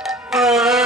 Krishna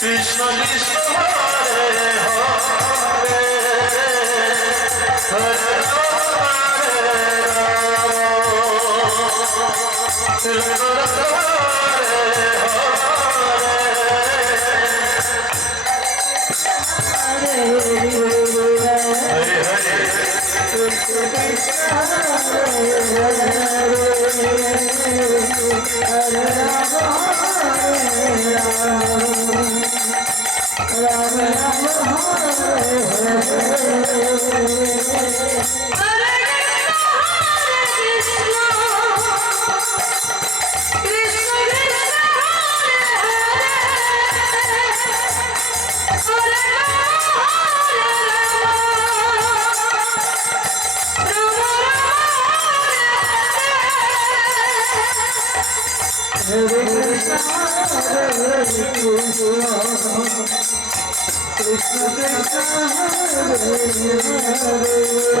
Krishna Krishna Hare Hare Hare Hare Hare Hari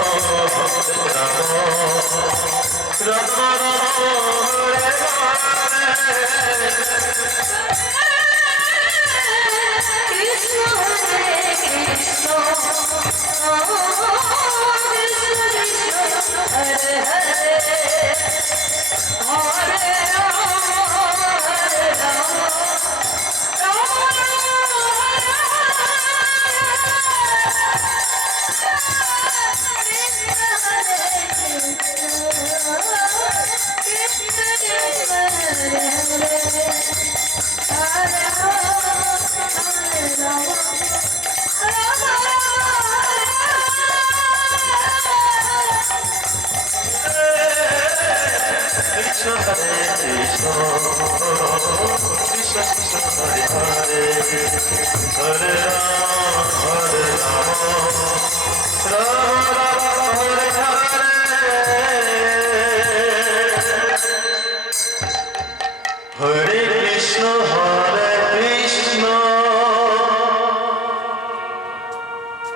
Hare Krishna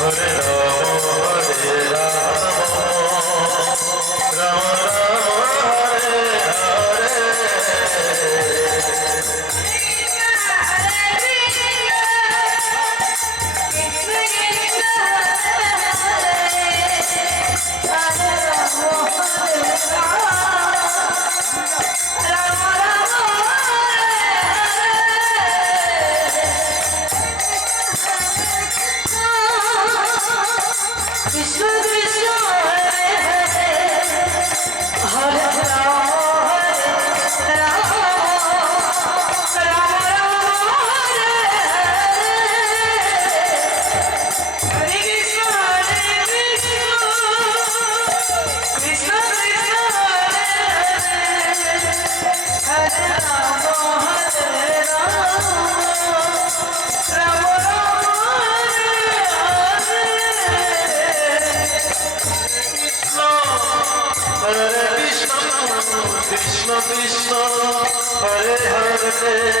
Hare Rama Hare Rama Para